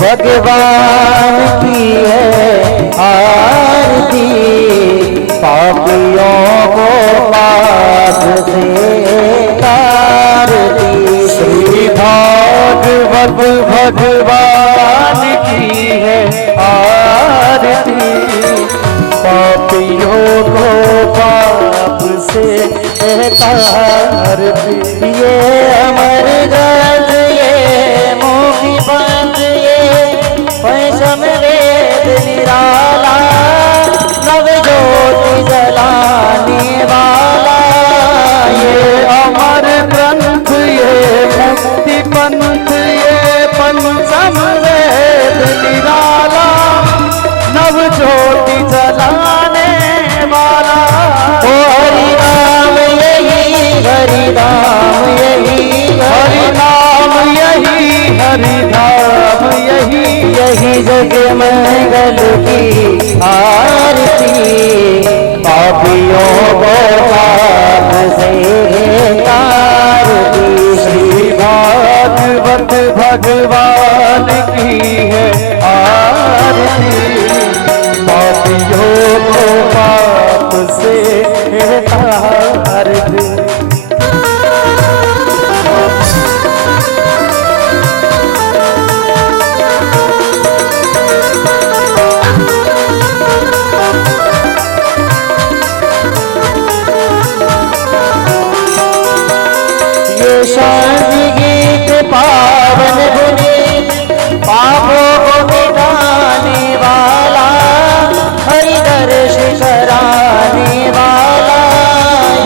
भगवान की है आरती, पापियों को पाप से तारती। श्री भागवत भगवान की है आरती, पापियों को पाप से तारती। ये अमर ग्रंथ ये मुखी पंथ ये पंचम वेद निराला, नव ज्योति जलाने वाला। ये अमर ग्रंथ ये मुक्ति पंथ ये पंचम वेद निराला, नव ज्योति जलाने वाला। ओ हरि नाम यही, हरि नाम यही, हरि नाम यही, हरि नाम यही, यही जग मंगल की आरती, पापियों को पाप से तारती। श्री भागवत भगवान की है आरती, पापियों को पाप से तारती। ये शांति गीत पावन गुनीत, पापों को मिटाने वाला, हरि दर्श कराने वाला।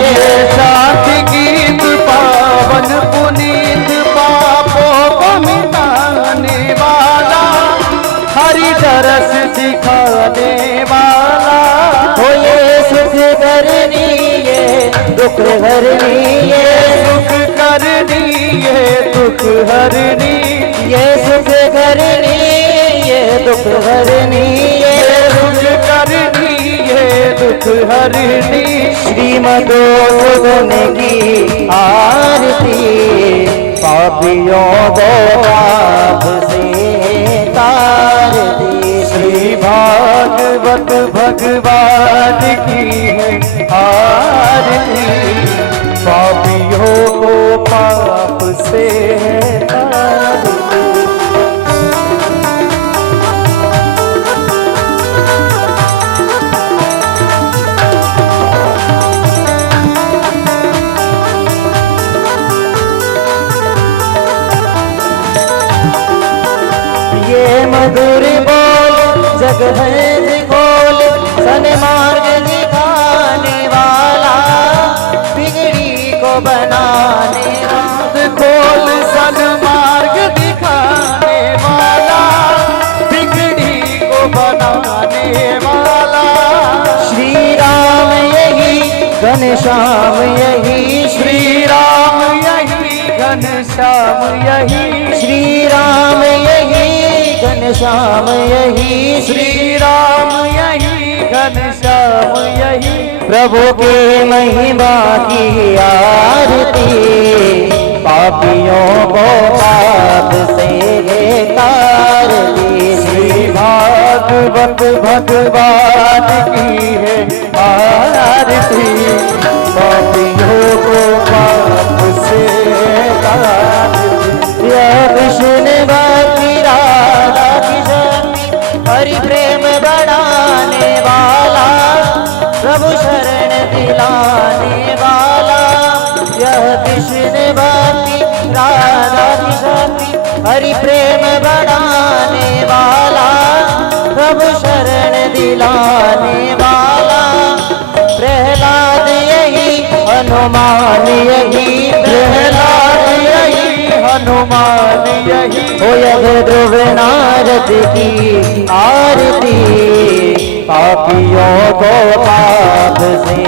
ये शांति गीत पावन पुनीत, पापों को मिटाने वाला, हरि दरस दिखाने वाला। हो ये सुख करनी ये दुख हरनी, ये सुख करनी ये दुख हरनी, ये सुख करनी ये दुख हरनी, ये सुख करनी ये दुख हरनी। श्रीमदो सुगुण की आरती, पापियों को पाप से तारती। श्री भागवत भगवान की है आरती, पापियों को पाप से तारती। ये मधुर बोल जग है खोल, सन्मार्ग दिखाने वाला, बिगड़ी को बनाने वाला। खोल सन्मार्ग दिखाने वाला, बिगड़ी को बनाने वाला। श्री राम यही घनश्याम यही, श्री राम यही घनश्याम यही, श्री राम यही घनश्याम यही, श्री राम यही घनश्याम यही। प्रभु के महिमा की आरती, पापियों को पाप से तारती। श्री भागवत भगवान की है आरती, पापियों को पाप से तारती। यह कृष्ण भक्ति राधा की शक्ति, हरि प्रेम बढ़ाने वाला, प्रभु शरण दिलाने वाला। यह कृष्ण भक्ति राधा की शक्ति, हरि प्रेम बढ़ाने वाला, प्रभु शरण दिलाने वाला। प्रहलाद यही हनुमान यही, प्रहलाद यही हनुमान यही, हो यह ध्रुव नारद की आरती, पापियों को पाप से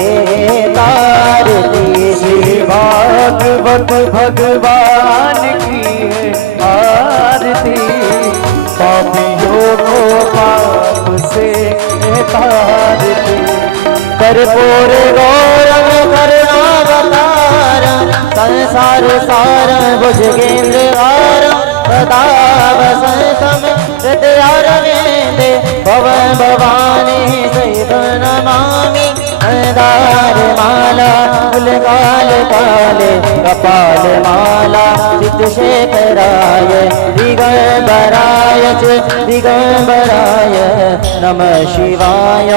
तारती। श्री भागवत भगवान की है आरती, पापियों को पाप से तारती। कर्पूर गौरव करुणावतारं, संसार सारं भुजगेन्द्र हारं, सदा वसंतं फूल काले काले कपाल माला चित्तशेखराय दिगंबराय दिगंबराय नमः शिवाय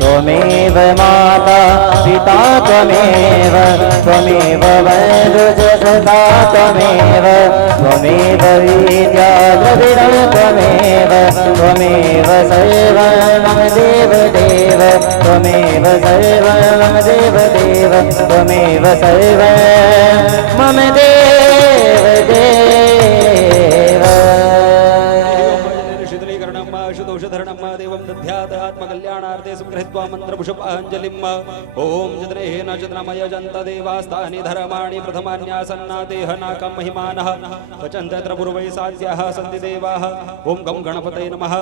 त्वमेव माता पिता त्वमेव वैरुज सखा त्वमेव विद्या द्रविणं त्वमेव सर्वं मम देव त्वमेव सर्वं मम देव त्वमेव सर्वं मम देव शीतलीकरणं देवं दध्यात् आत्मकल्याणार्थे संगृहीत्वा मन्त्रपुष्पाञ्जलिम् ॐ चित्रेण चित्रमय जन्त देवास्तानि धर्माणि प्रथमान्यासन्नातेह नाकं महिमानः पचन्त तत्र पूर्वै साध्याः सन्ति देवाः ॐ गं गणपतये नमः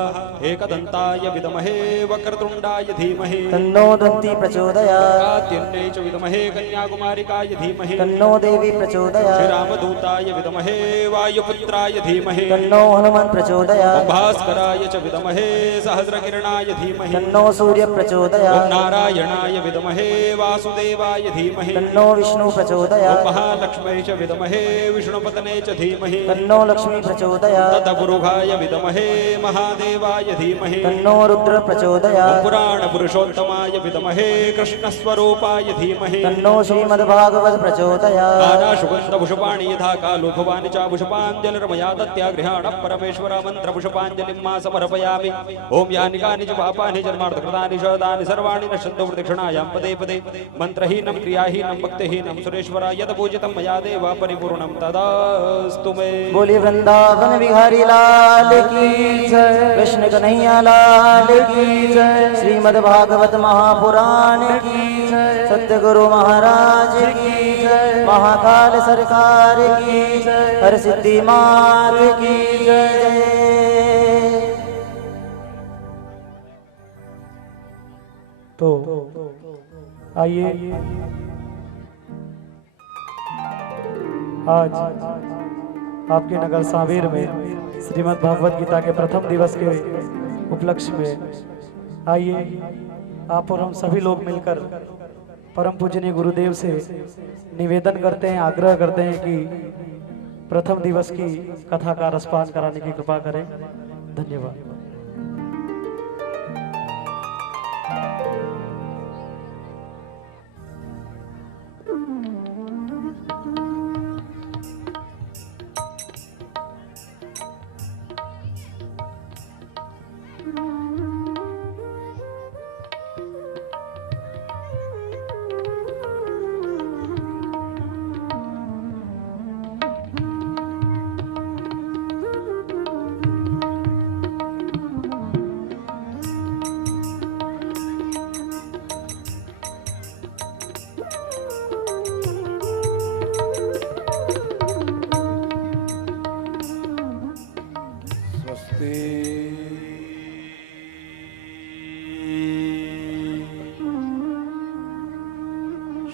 एकदन्ताय विद्महे वक्रतुण्डाय धीमहि तन्नो दन्ती प्रचोदयात् कात्यायनै च विद्महे कन्याकुमारिकाय धीमहि तन्नो देवी प्रचोदयात् श्रीरामदूताय विद्महे वायुपुत्राय धीमहि तन्नो हनुमन् प्रचोदयात् भास्कराय च विद्महे सहस्रकिरणाय धीमहि तन्नो सूर्य प्रचोदयात् नारायणाय विद्महे वासुदेवाय धीमहि तन्नो विष्णु प्रचोदयात् महालक्ष्म्यै च विद्महे विष्णुपत्न्यै च धीमहि तन्नो लक्ष्मी प्रचोदयात् ततपुरुषाय विद्महे महादेवाय धीमहि तन्नो रुद्र प्रचोदयात् पुराणपुरुषोत्तमाय विद्महे कृष्णस्वरूपाय धीमहि तन्नो श्रीमद्भागवत प्रचोदयात् नानाशुगन्धपुष्पाणि यथा कालो भवानि च पुष्पाञ्जलिर्मया दत्यागृहाण परमेश्वर मन्त्रपुष्पाञ्जलिं मा समर्पयामि ॐ यानि कानि च पापानि जन्मार्थकृतानि शतानि सर्वाणि नश्यन्तु प्रदक्षिणायां पदे पदे मन्त्रहीनं क्रियाहीनं भक्तिहीनं सुरेश्वर यत् पूजितं मया देव परिपूर्णं तदास्तु मे। बोली वृंदावन बिहारी लाल की जय, कृष्ण कन्हैया लाल की जय, श्रीमद् भागवत महापुराण की जय, सत्यगुरु महाराज की जय, महाकाल सरकार की जय, हर सिद्धि मात की जय। तो आइए आज आपके नगर सांवेर में श्रीमद् भागवत गीता के प्रथम दिवस के उपलक्ष्य में आइए आप और हम सभी लोग मिलकर परम पूजनीय गुरुदेव से निवेदन करते हैं, आग्रह करते हैं कि प्रथम दिवस की कथा का रसपान कराने की कृपा करें। धन्यवाद।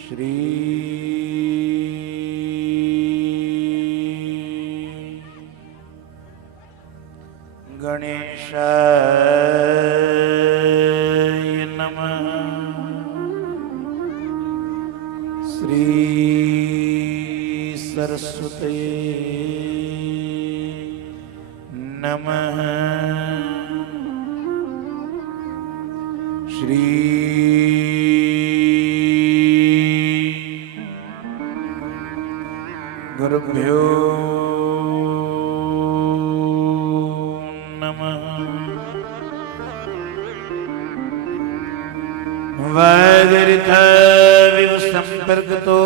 श्री गणेशाय नमः। श्री सरस्वती नमः। श्री गुरुभ्यो नमः। वागीर्थ विव संपर्कतो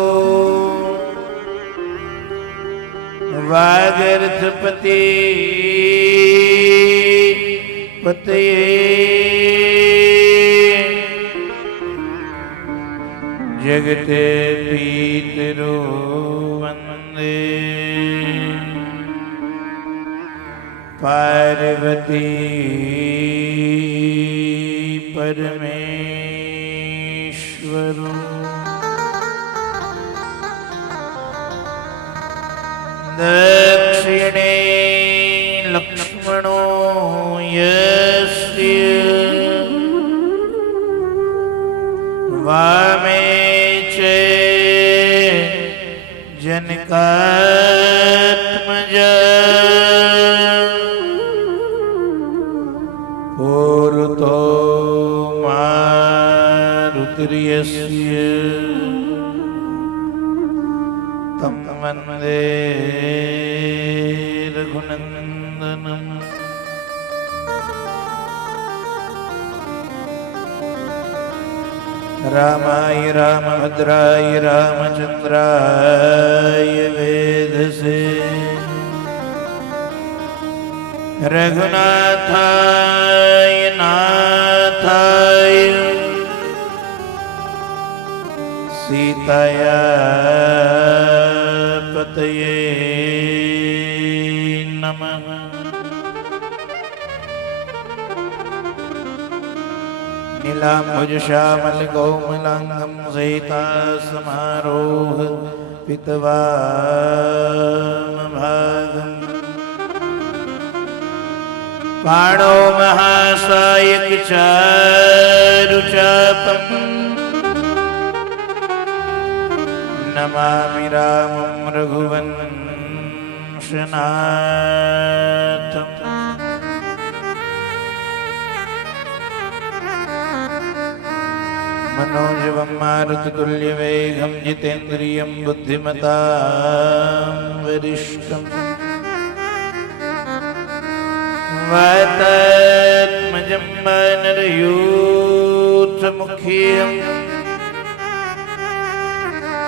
वागीर्थपति पतये जगते पीतरो वंदे पार्वती परमेश्वरो। दक्षिणे लक्ष्मणो यस्य वामे च जनकात्मजा पूर्तो मारुतिर्यस्य तं वन्दे रघुनन्दनम् रामाय रामभद्राय रामचन्द्राय वेधसे रघुनाथाय नाथाय सीताया पतये नमः। नीलाम्बुजश्यामलकौमलाङ्गं सहितासमारोह पितवामभागम् बाणो महासायकचारुचापम् नमामि रामं रघुवंशनाथम्। मनोजवं मारुततुल्यवेगं जितेन्द्रियं बुद्धिमतां वरिष्ठम् वातात्मजं वानरयूथमुख्यं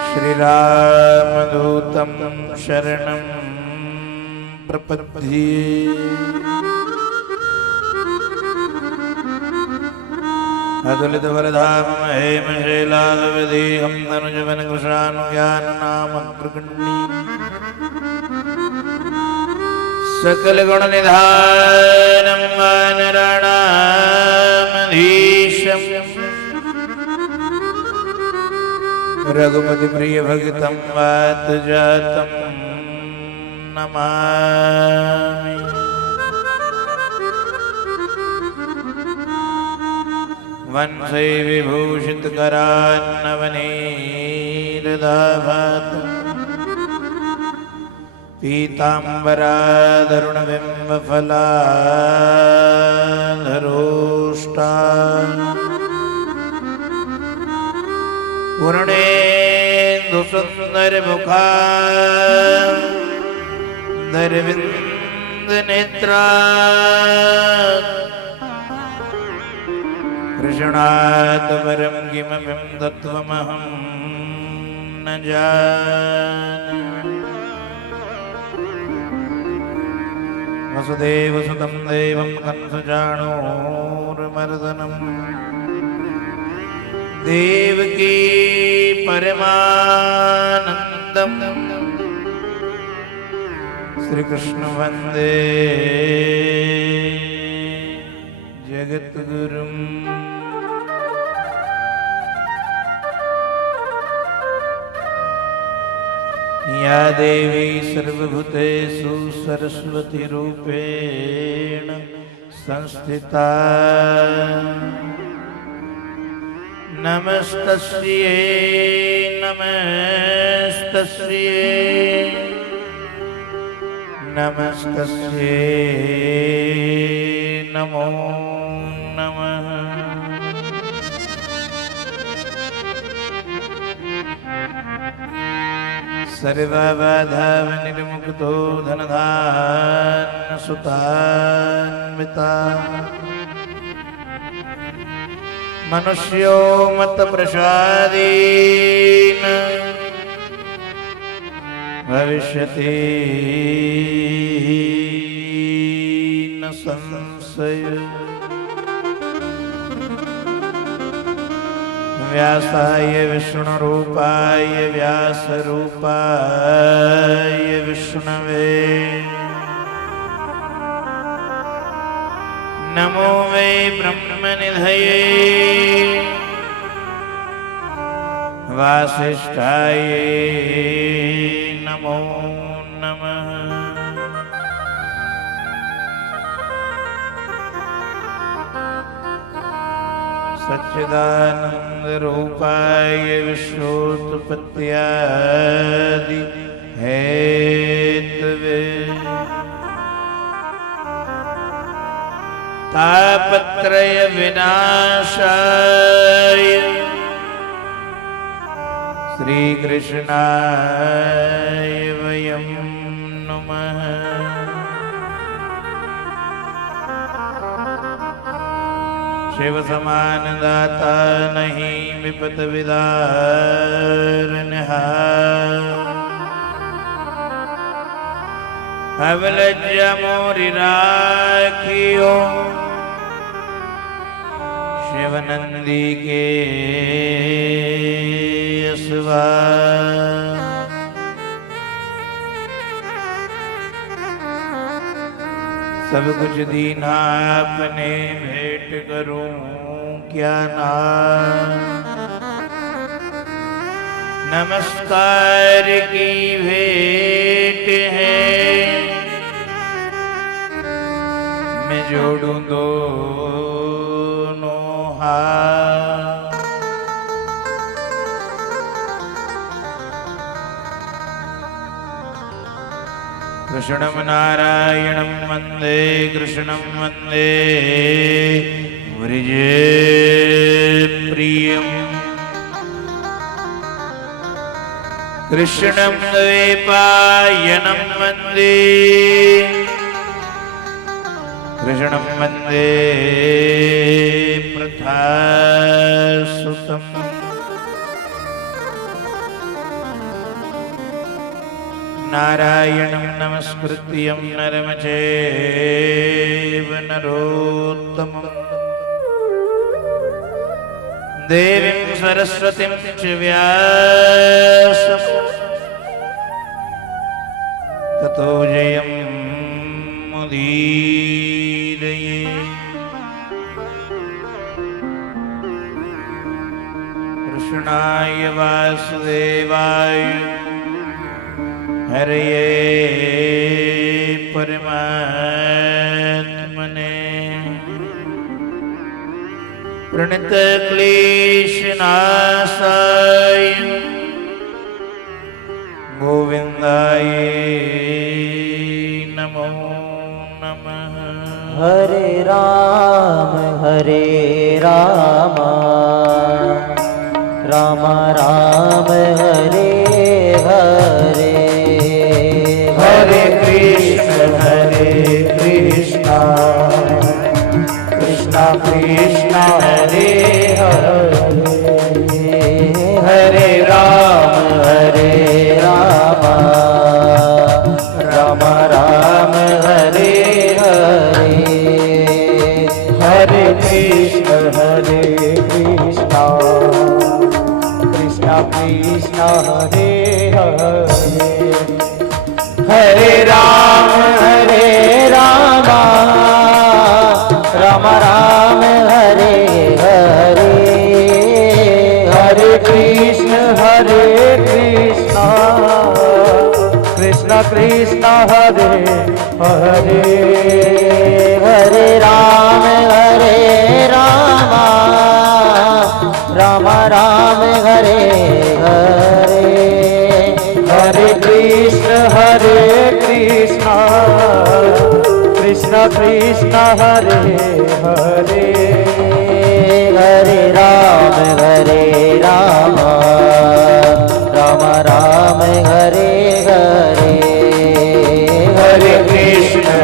श्रीरामदूतं शरणं प्रपद्ये। अतुलितवरधामं हेमशैलाधवदेहं तनुजवनकृशानुज्ञाननामप्रकण्डी सकलगुणनिधानं वानराणामधीशं रघुपतिप्रियभक्तं वातजातं नमामि। वंशे विभूषितकरान्नवनीरदाभातम् पीताम्बराधरुणबिम्बफलाधरोष्टा पूर्णेन्दुसुन्दरमुखा दरविन्दनेत्रा कृष्णात् परं किमपि तत्त्वमहं न जाने। वसुदेवसुतं देवं कंसचाणूरमर्दनम् देवकी परमानन्दम् श्रीकृष्ण वन्दे जगद्गुरुम्। या देवी सर्वभूतेषु सरस्वतीरूपेण संस्थिता नमस्तस्यै नमस्तस्यै नमस्तस्यै नमो नमः। सर्वबाधाविनिर्मुक्तो धनधान्यसुतान्विता मनुष्यो मतप्रसादेन भविष्यति न संशय। व्यासाय विष्णुरूपाय व्यासरूपाय विष्णवे नमो वै ब्रह्मनिधये वासिष्ठाय नमो नमः। सच्चिदानंद रूपाय विश्वोत्पत्त्यादि हेतवे तापत्रय विनाशाय श्री कृष्णाय वयं नमः। शिव समान दाता नहीं विपत विदारनहा अवलज्जा मोरि राखियो शिवनंदी के असवा सब कुछ दीना अपने भेंट करूं क्या ना। नमस्कार की भेंट है मैं जोड़ूं दोनों हाथ। कृष्णं नारायणं वन्दे कृष्णं वन्दे व्रजप्रियम् कृष्णं द्वैपायनं वन्दे कृष्णं वन्दे प्रथासुतम्। नारायणं नमस्कृत्यं नरं चैव नरोत्तमम् देवीं सरस्वतीं च व्यासं ततो जयं मुदीरये। कृष्णाय वासुदेवाय हरये परमात्मने प्रणतक्लेशनाशाय गोविन्दाय नमो नमः। हरे राम राम राम हरे हरे हरे कृष्णा कृष्णा कृष्णा हरे हरे हरे राम राम राम हरे हरे हरे कृष्णा कृष्णा कृष्णा हरे हरे हरे राम राम राम हरे हरे हरे कृष्णा कृष्णा कृष्णा हरे हरे हरे राम राम राम हरे हरे हरे कृष्णा कृष्णा कृष्णा हरे हरे हरे राम राम राम हरे हरे हरे कृष्णा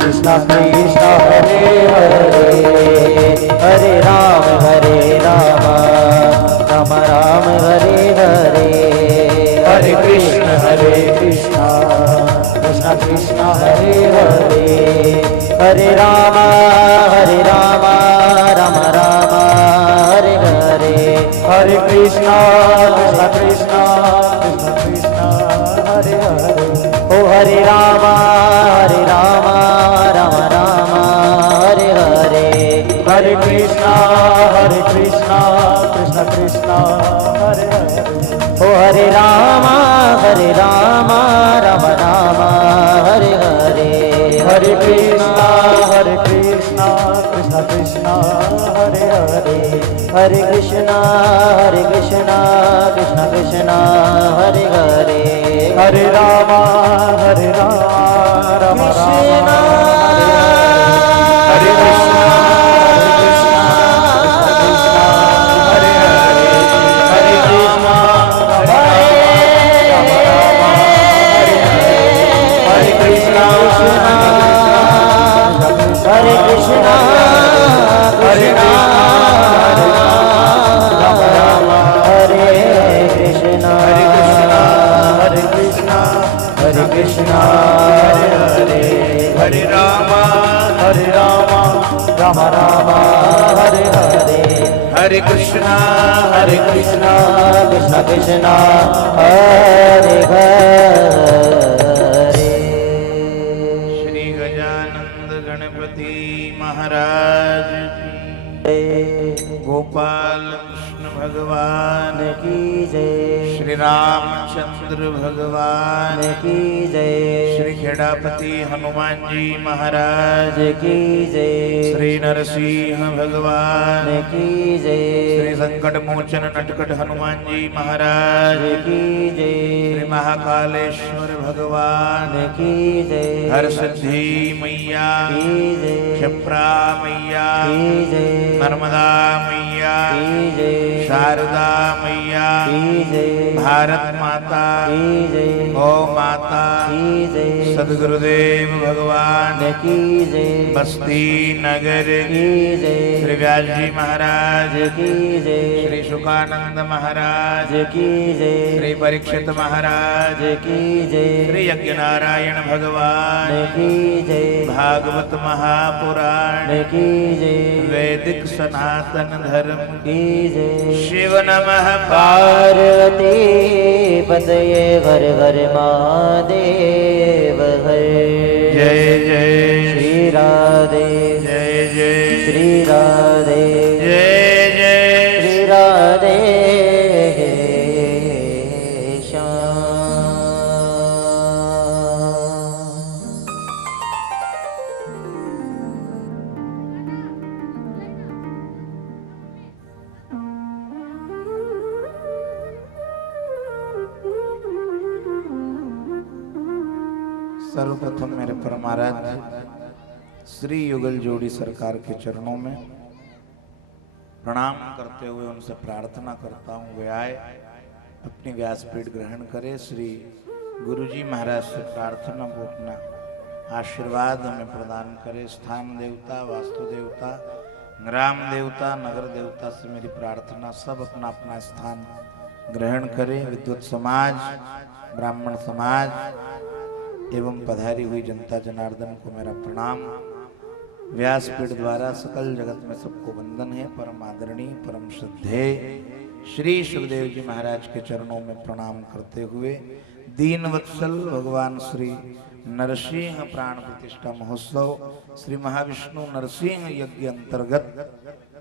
कृष्णा कृष्णा हरे हरे हरे राम राम राम हरे हरे हरे कृष्णा कृष्णा कृष्णा हरे हरे हरे राम राम राम हरे हरे हरे कृष्णा कृष्णा कृष्णा हरे हरे ओ हरे राम राम राम हरे हरे हरे कृष्णा कृष्णा कृष्णा हरे हरे ओ हरे राम राम राम हरे हरे हरे कृष्णा कृष्णा हरे कृष्णा कृष्ण कृष्ण हरे हरे हरे राम राम कृष्णा हरे कृष्णा हरे हरे हरे कृष्णा हरे कृष्णा हरे कृष्णा हरे राम राम हरे कृष्णा हरे कृष्णा हरे कृष्णा हरे कृष्णा हरे हरे हरे राम राम राम हरे हरे हरे कृष्णा कृष्ण कृष्ण हरे हरे श्री गजानंद गणपति महाराज की गोपाल कृष्ण भगवान की जय श्री रामचंद्र भगवान की जय श्री खेड़ापति हनुमान जी महाराज की जय श्री नरसिंह भगवान की जय श्री संकट मोचन नटखट हनुमान जी महाराज की जय श्री महाकालेश्वर भगवान की जय हर सिद्धि मैया की जय क्षिप्रा मैया की जय नर्मदा मैया की जय शारदा मैया की जय भारत माता की जय गौ माता की जय सदगुरुदेव भगवान की जय बस्ती नगर की जय श्री व्यास जी महाराज की जय श्री शुकानंद महाराज की जय श्री परीक्षित महाराज की जय श्री यज्ञ नारायण भगवान की जय भागवत महापुराण की जय वैदिक सनातन धर्म की जय शिव नमः पार्वती पतये हर हर महादेव हर जय जय श्री राधे जय जय श्री राधे जय जय श्री राधे श्याम सर्वप्रथम मेरे परमाराध्य श्री युगल जोड़ी सरकार के चरणों में प्रणाम करते हुए उनसे प्रार्थना करता हूँ वे आए अपनी व्यासपीठ ग्रहण करे। श्री गुरुजी महाराज से प्रार्थना वो अपना आशीर्वाद हमें प्रदान करे। स्थान देवता, वास्तु देवता, ग्राम देवता, नगर देवता से मेरी प्रार्थना सब अपना अपना स्थान ग्रहण करें। विद्वत समाज, ब्राह्मण समाज एवं पधारी हुई जनता जनार्दन को मेरा प्रणाम। व्यासपीठ द्वारा सकल जगत में सबको वंदन है। परम आदरणीय, परम श्रद्धेय श्री सुखदेव जी महाराज के चरणों में प्रणाम करते हुए दीन वत्सल भगवान श्री नरसिंह प्राण प्रतिष्ठा महोत्सव श्री महाविष्णु नरसिंह यज्ञ अंतर्गत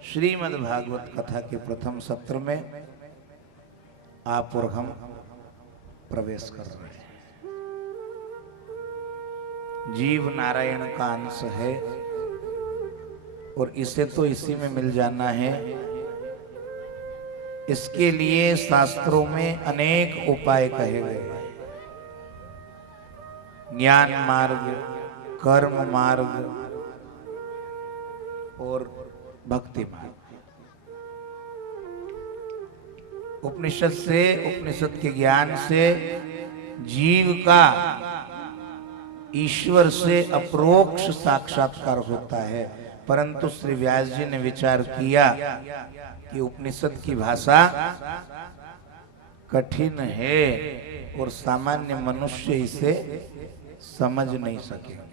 श्रीमद् भागवत कथा के प्रथम सत्र में आप और हम प्रवेश कर रहे हैं। जीव नारायण का अंश है और इसे तो इसी में मिल जाना है। इसके लिए शास्त्रों में अनेक उपाय कहे गए हैं। ज्ञान मार्ग, कर्म मार्ग और भक्ति मार्ग। उपनिषद से, उपनिषद के ज्ञान से जीव का ईश्वर से अप्रोक्ष साक्षात्कार होता है। परंतु श्री व्यास जी ने विचार किया कि उपनिषद की भाषा कठिन है और सामान्य मनुष्य इसे समझ नहीं सकेंगे।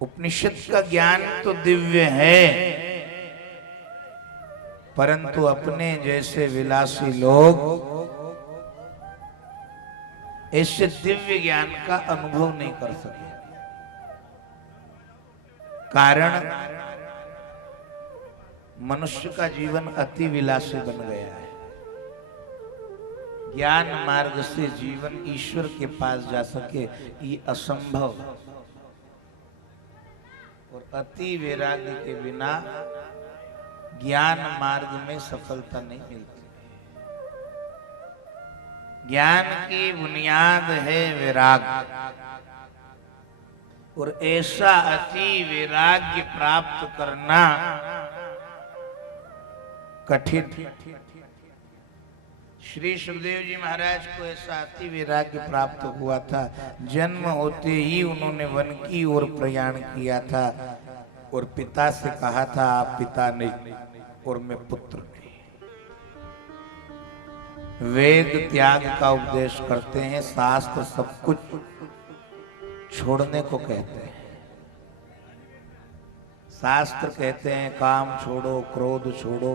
उपनिषद का ज्ञान तो दिव्य है, परंतु अपने जैसे विलासी लोग ऐसे दिव्य ज्ञान का अनुभव नहीं कर सके। कारण मनुष्य का जीवन अति विलासी बन गया है। ज्ञान मार्ग से जीवन ईश्वर के पास जा सके ये असंभव है। और अति वैराग्य के बिना ज्ञान मार्ग में सफलता नहीं मिलती। ज्ञान की बुनियाद है वैराग, और ऐसा अति वैराग्य प्राप्त करना कठिन। श्री सुखदेव जी महाराज को ऐसा अति वैराग्य प्राप्त हुआ था, जन्म होते ही उन्होंने वन की ओर प्रयाण किया था और पिता से कहा था आप पिता नहीं और मैं पुत्र नहीं। वेद त्याग का उपदेश करते हैं, शास्त्र सब कुछ छोड़ने को कहते हैं। शास्त्र कहते हैं काम छोड़ो, क्रोध छोड़ो,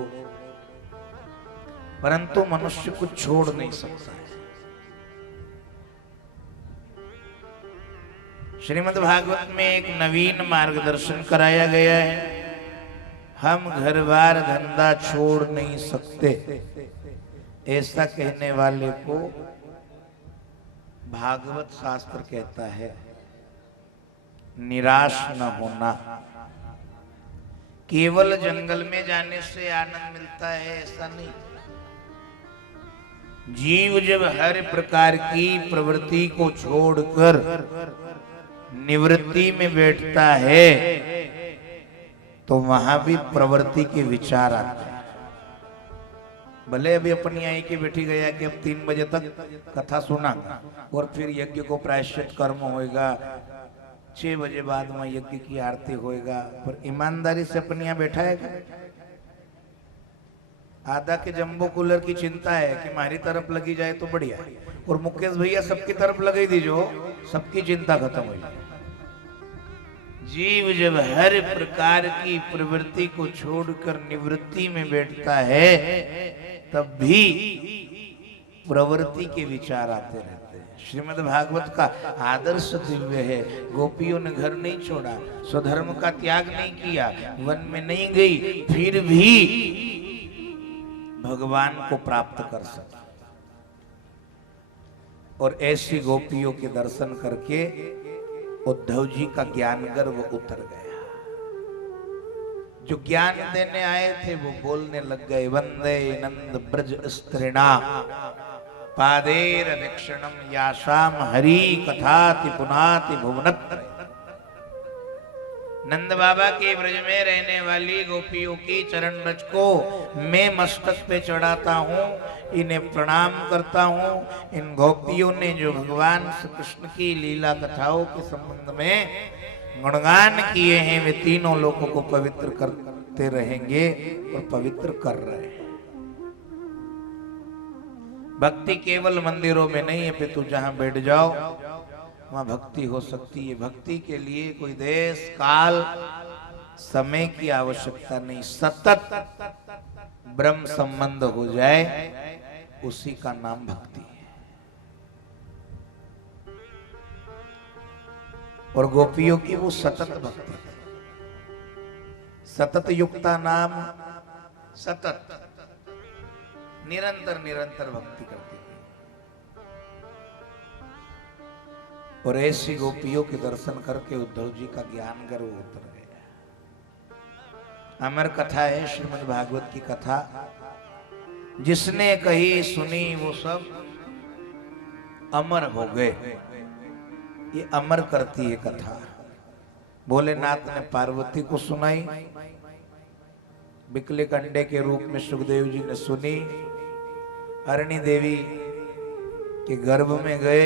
परंतु मनुष्य कुछ छोड़ नहीं सकता है। श्रीमद् भागवत में एक नवीन मार्गदर्शन कराया गया है। हम घर बार धंधा छोड़ नहीं सकते, ऐसा कहने वाले को भागवत शास्त्र कहता है निराश न होना। केवल जंगल में जाने से आनंद मिलता है ऐसा नहीं। जीव जब हर प्रकार की प्रवृत्ति को छोड़कर निवृत्ति में बैठता है तो वहां भी प्रवृत्ति के विचार आते हैं। भले अभी अपनी आई की बैठी गया कि अब 3 बजे तक कथा सुना और फिर यज्ञ को प्रायश्चित कर्म होएगा, 6 बजे बाद में यज्ञ की आरती होएगा, पर ईमानदारी से अपनी यहाँ बैठा है। आधा के जंबो कूलर की चिंता है कि हमारी तरफ लगी जाए तो बढ़िया, और मुकेश भैया सबकी तरफ लगी दीजो, सबकी चिंता खत्म हो जाए। जीव जब हर प्रकार की प्रवृत्ति को छोड़कर निवृत्ति में बैठता है तब भी प्रवृत्ति के विचार आते रहते हैं। श्रीमद् भागवत का आदर्श दिव्य है। गोपियों ने घर not छोड़ा, स्वधर्म का त्याग नहीं किया, वन में नहीं गई, फिर भी भगवान को प्राप्त कर सका। और ऐसी गोपियों के दर्शन करके उद्धव जी का ज्ञान गर्व उतर गया। जो ज्ञान देने आए थे वो बोलने लग गए, वंदे नंद ब्रज स्त्रीणा पादेर दक्षिणम याशाम हरि कथाति पुनाति भुवनत्र। नंद बाबा के ब्रज में रहने वाली गोपियों की चरण रज को मैं मस्तक पे चढ़ाता हूँ, इन्हें प्रणाम करता हूँ। इन गोपियों ने जो भगवान श्री कृष्ण की लीला कथाओं के संबंध में गुणगान किए हैं वे तीनों लोगों को पवित्र करते रहेंगे और पवित्र कर रहे हैं। भक्ति केवल मंदिरों में नहीं है, पे तू जहां बैठ जाओ वहां भक्ति हो सकती है। भक्ति के लिए कोई देश काल समय की आवश्यकता नहीं, सतत ब्रह्म संबंध हो जाए उसी का नाम भक्ति है। और गोपियों की वो सतत भक्ति, सतत युक्ता नाम सतत निरंतर निरंतर भक्ति करती है। और ऐसी गोपियों के दर्शन करके उद्धव जी का ज्ञान गर्व उतर गया। अमर कथा है श्रीमद् भागवत की कथा, जिसने कही सुनी वो सब अमर हो गए। ये अमर करती है कथा। भोलेनाथ ने पार्वती को सुनाई, बिकले कंडे के रूप में सुखदेव जी ने सुनी, अरणी देवी के गर्भ में गए,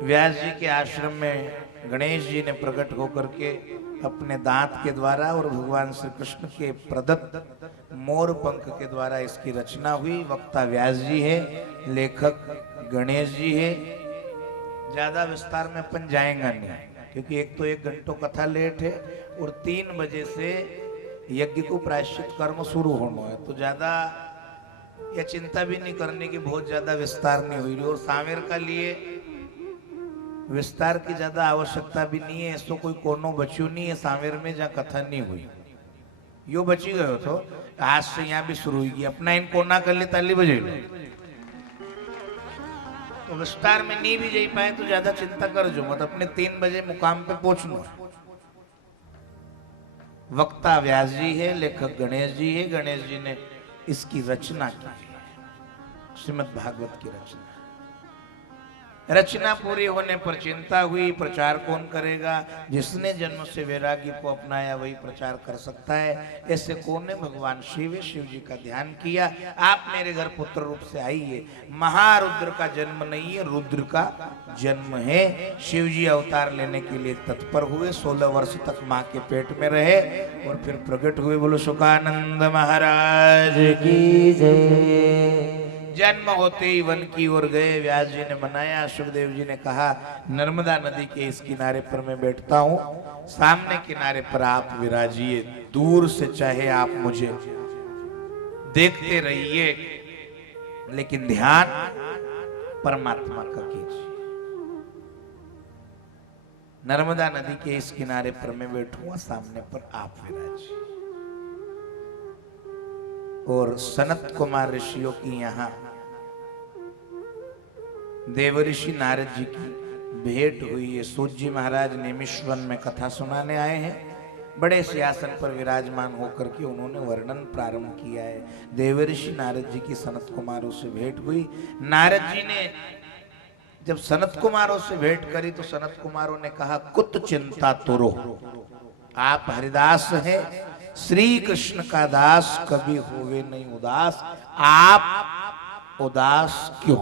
व्यास जी के आश्रम में गणेश जी ने प्रकट होकर के अपने दांत के द्वारा और भगवान श्री कृष्ण के प्रदत्त मोर पंख के द्वारा इसकी रचना हुई। वक्ता व्यास जी है, लेखक गणेश जी है। ज्यादा विस्तार में अपन जाएंगे नहीं, क्योंकि एक तो 1 घंटों कथा लेट है और 3 बजे से यज्ञ को प्रायश्चित कर्म शुरू होना है, तो ज्यादा यह चिंता भी नहीं करने की बहुत ज्यादा विस्तार नहीं हुई। और सावेर का लिए विस्तार की ज्यादा आवश्यकता भी नहीं है। ऐसो कोई कोनो बच्चों नहीं है सावेर में जहाँ कथा नहीं हुई, यो बची गयो तो आज से यहाँ भी शुरू हुई। अपना इन कोना कर ले ताली बजे, तो विस्तार में नहीं भी जा पाए तो ज्यादा चिंता कर जो मत, अपने 3 बजे मुकाम पे पहुंचना। वक्ता व्यास जी है, लेखक गणेश जी है। गणेश जी ने इसकी रचना की है, श्रीमद् भागवत की रचना। रचना पूरी होने पर चिंता हुई, प्रचार कौन करेगा? जिसने जन्म से वैरागी को अपनाया वही प्रचार कर सकता है। ऐसे कौन ने? भगवान शिव जी का ध्यान किया। आप मेरे घर पुत्र रूप से आइए। महारुद्र का जन्म नहीं है, रुद्र का जन्म है। शिव जी अवतार लेने के लिए तत्पर हुए। 16 वर्ष तक माँ के पेट में रहे और फिर प्रकट हुए। बोलो शुकानंद महाराज की जय। जन्म होते ही वन की ओर गए। व्यास जी ने मनाया। सुखदेव जी ने कहा नर्मदा नदी के इस किनारे पर मैं बैठता हूँ, सामने किनारे पर आप विराजिए। दूर से चाहे आप मुझे देखते रहिए, लेकिन ध्यान परमात्मा का कीजिए। नर्मदा नदी के इस किनारे पर मैं बैठूंगा, सामने पर आप विराजिए। और सनत कुमार ऋषियों की यहाँ देवऋषि नारद जी की भेंट हुई है। सूत जी महाराज निमिषवन में कथा सुनाने आए हैं। बड़े सिंहासन पर विराजमान होकर के उन्होंने वर्णन प्रारंभ किया है। देवऋषि नारद जी की सनत कुमारों से भेंट हुई। नारद जी ने जब सनत कुमारों से भेंट करी तो सनत कुमारों ने कहा कुत चिंता तुरो, आप हरिदास हैं, श्री कृष्ण का दास कभी होवे नहीं उदास, आप उदास क्यों?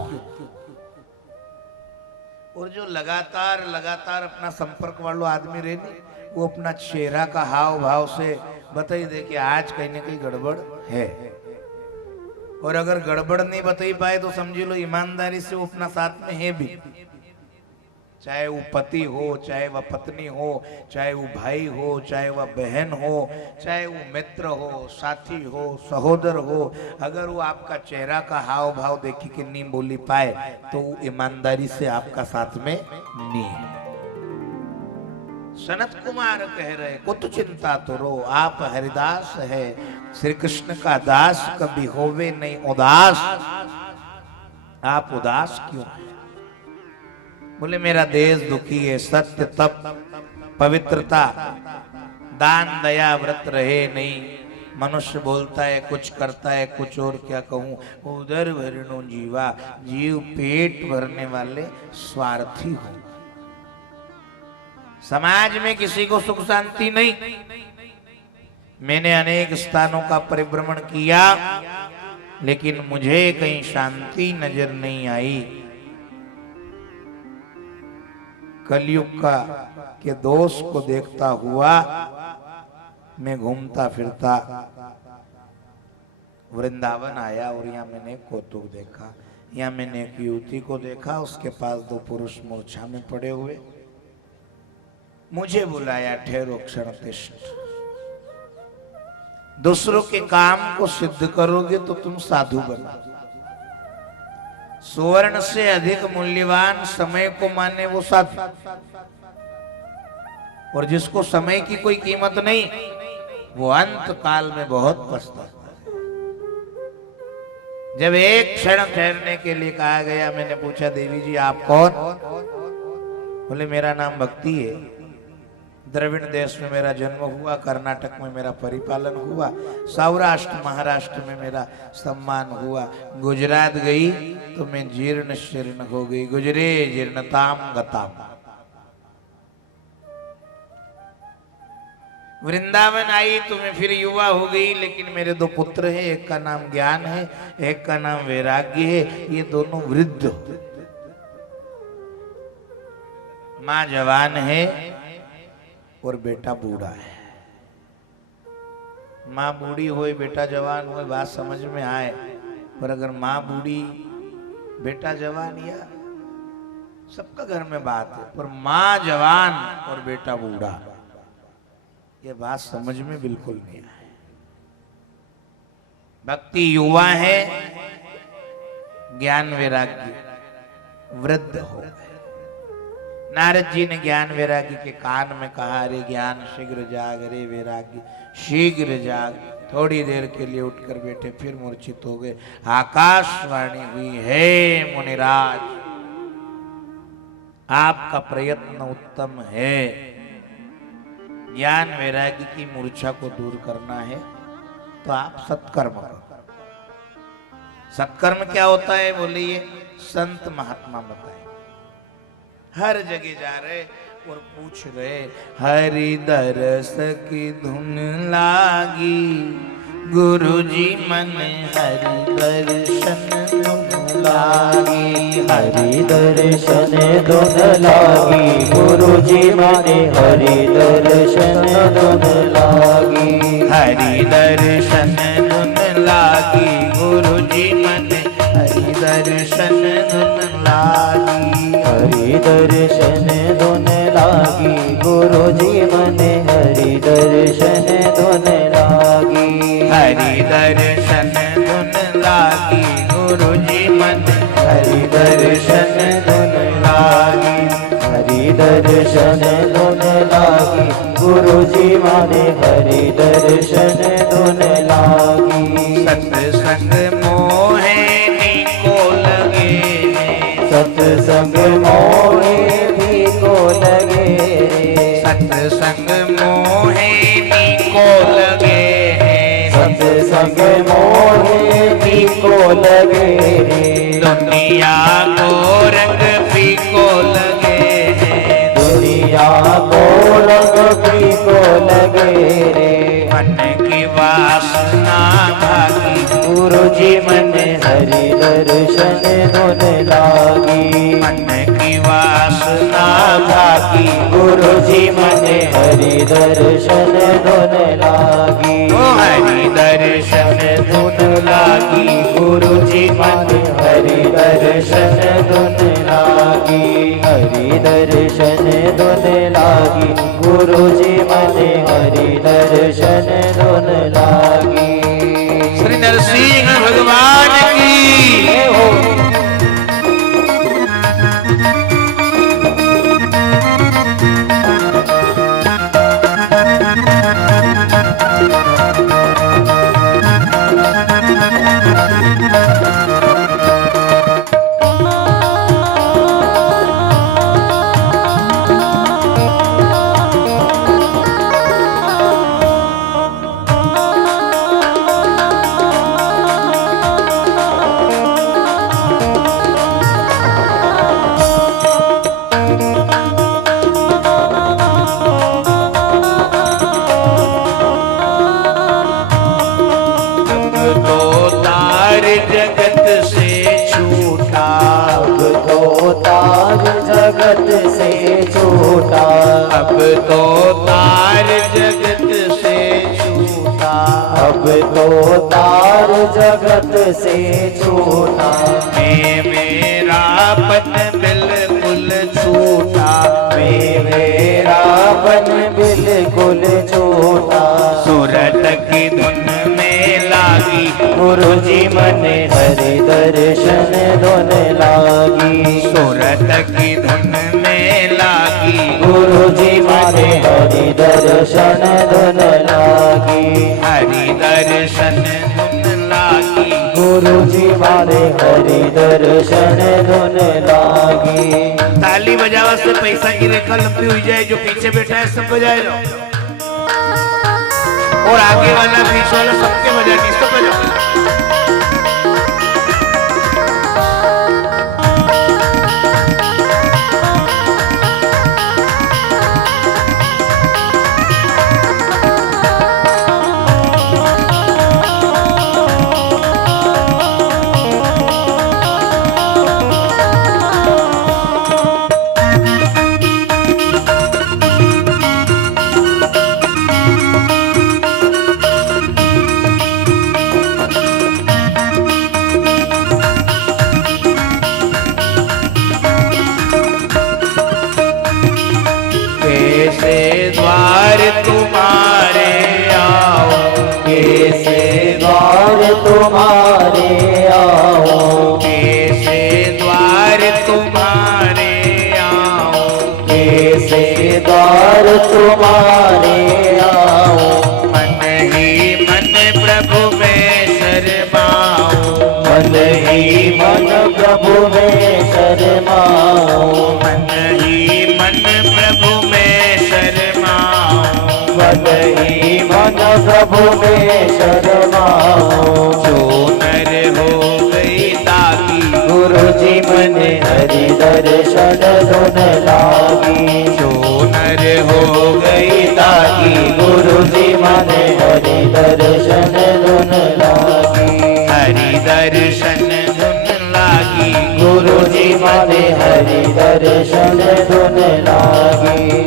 और जो लगातार अपना संपर्क वालों आदमी रहने, वो अपना चेहरा का हाव भाव से बताई दे कि आज कहीं ना कहीं गड़बड़ है। और अगर गड़बड़ नहीं बताई पाए तो समझ लो ईमानदारी से वो अपना साथ में है भी। चाहे वो पति हो, चाहे वह पत्नी हो, चाहे वो भाई हो, चाहे वह बहन हो, चाहे वो मित्र हो, साथी हो, सहोदर हो, अगर वो आपका चेहरा का हाव भाव देखी कि नहीं बोली पाए तो वो ईमानदारी से आपका साथ में नहीं है। सनत कुमार कह रहे कुत चिंता तुरो, आप हरिदास है, श्री कृष्ण का दास कभी होवे नहीं उदास, आप उदास क्यों? बोले मेरा देश दुखी है, सत्य तप पवित्रता दान दया व्रत रहे नहीं। मनुष्य बोलता है कुछ, करता है कुछ, और क्या कहूँ। उदर भरनो जीवा, जीव पेट भरने वाले स्वार्थी हो। समाज में किसी को सुख शांति नहीं। मैंने अनेक स्थानों का परिभ्रमण किया, लेकिन मुझे कहीं शांति नजर नहीं आई। कलयुग का के दोष को देखता हुआ मैं घूमता फिरता वृंदावन आया और यहाँ मैंने कौतुक देखा। यहाँ मैंने एक युवती को देखा, उसके पास 2 पुरुष मूर्छा में पड़े हुए। मुझे बुलाया, ठहरो क्षण तिष्ठ, दूसरों के काम को सिद्ध करोगे तो तुम साधु बनो। स्वर्ण से अधिक मूल्यवान समय को माने वो साधु, और जिसको समय की कोई कीमत नहीं वो अंत काल में बहुत पछताता है। जब एक क्षण ठहरने के लिए कहा गया, मैंने पूछा देवी जी आप कौन? बोले मेरा नाम भक्ति है, द्रविड़ देश में मेरा जन्म हुआ, कर्नाटक में मेरा परिपालन हुआ, सौराष्ट्र महाराष्ट्र में मेरा सम्मान हुआ, गुजरात गई तो मैं जीर्ण शीर्ण हो गई, गुजरे जीर्णताम गताम। वृंदावन आई तो मैं फिर युवा हो गई, लेकिन मेरे 2 पुत्र हैं, एक का नाम ज्ञान है, एक का नाम वैराग्य है। ये दोनों वृद्ध, माँ जवान है और बेटा बूढ़ा है। माँ बूढ़ी होए बेटा जवान होए बात समझ में आए, पर अगर माँ बूढ़ी बेटा जवान, या सबका घर में बात है, पर माँ जवान और बेटा बूढ़ा ये बात समझ में बिल्कुल नहीं आए। भक्ति युवा है, ज्ञान वैराग्य वृद्ध हो गए। नारद जी ने ज्ञान वैराग्य के कान में कहा, अरे ज्ञान शीघ्र जाग, अरे वैराग्य शीघ्र जाग। थोड़ी देर के लिए उठकर बैठे, फिर मूर्छित हो गए। आकाशवाणी हुई, हे मुनिराज आपका प्रयत्न उत्तम है, ज्ञान वैराग्य की मूर्छा को दूर करना है तो आप सत्कर्म करो। सत्कर्म क्या होता है बोलिए, संत महात्मा बताए। हर जगह जा रहे और पूछ रहे, हरि दरस की धुन लागी, गुरुजी मन हरि दर्शन धुन लागी। हरि दर्शन धुन लागी, गुरुजी माने हरि दर्शन धुन लागी। हरि दर्शन धुन लागी, गुरुजी मन हरि दर्शन धुन लागी। हरि दर्शन धुन लागी, गुरुजी माने हरि दर्शन धुन लागी। हरि दर्शन धुन लागी, गुरुजी मन हरि दर्शन धुन लागी। हरि दर्शन धुन लागी, गुरुजी माने हरि दर्शन धुन लागी। सत्संग मोहे को लगे, सत्संग मोहे भी को लगे रे। सत्संग मोहे को लगे, सत्संग मोहे भी को लगे रे। दुनिया को रंग फीको लगे, दुनिया को रंग भी को लगे रे। मन की वासना भागी, गुरुजी मन हरि दर्शन धुन लागी। मन की वासना भागी, गुरुजी मन हरि दर्शन धुन लागी। हरि दर्शन धुन लागी, गुरुजी मन हरि दर्शन धुन लागी। हरि दर्शन धुन लागी, गुरुजी मन हरि दर्शन धुन लागी। श्री नरसिंह भगवान की। जगत से छूटा, अब तो तार जगत से छूटा। अब तो तार जगत से छूटा। अब तो तार जगत से छूटा। मेरापन बिल्कुल छूटा। मेरापन बिल्कुल छूटा। सूरत की धुन में लागी, गुरुजी मन हरि दर्शन धुन लागी। सूरत की धुन में लागी, गुरुजी मन हरि दर्शन धुन लागी। हरि दर्शन धुन लागी। गुरुजी मारे हरि दर्शन धुन लागी। ताली बजावा से पैसा की रेखा लंबी हुई जाए। जो पीछे बैठा है सब बजाए लो, और आगे वाला बीच वाला सबके बजानी, सब बजाओ। द्वार तुम्हारे आओ, कैसे द्वार तुम्हारे आओ। कैसे द्वार तुम्हारे आओ। कैसे द्वार तुम्हारे आओ। मन ही मन प्रभु में शर्माओ। मन ही मन प्रभु में शर्माओ। मन ही मन प्रभु में शर्माओ। दीन प्रभु में शरणाओ। जो नर हो गई दागी गुरु जी मने हरि दर्शन धुन लागी। जो नर हो गई दागी गुरु जी मने हरि दर्शन धुन लागी। हरि दर्शन धुन लागी गुरु जी मने हरि दर्शन धुन लागी।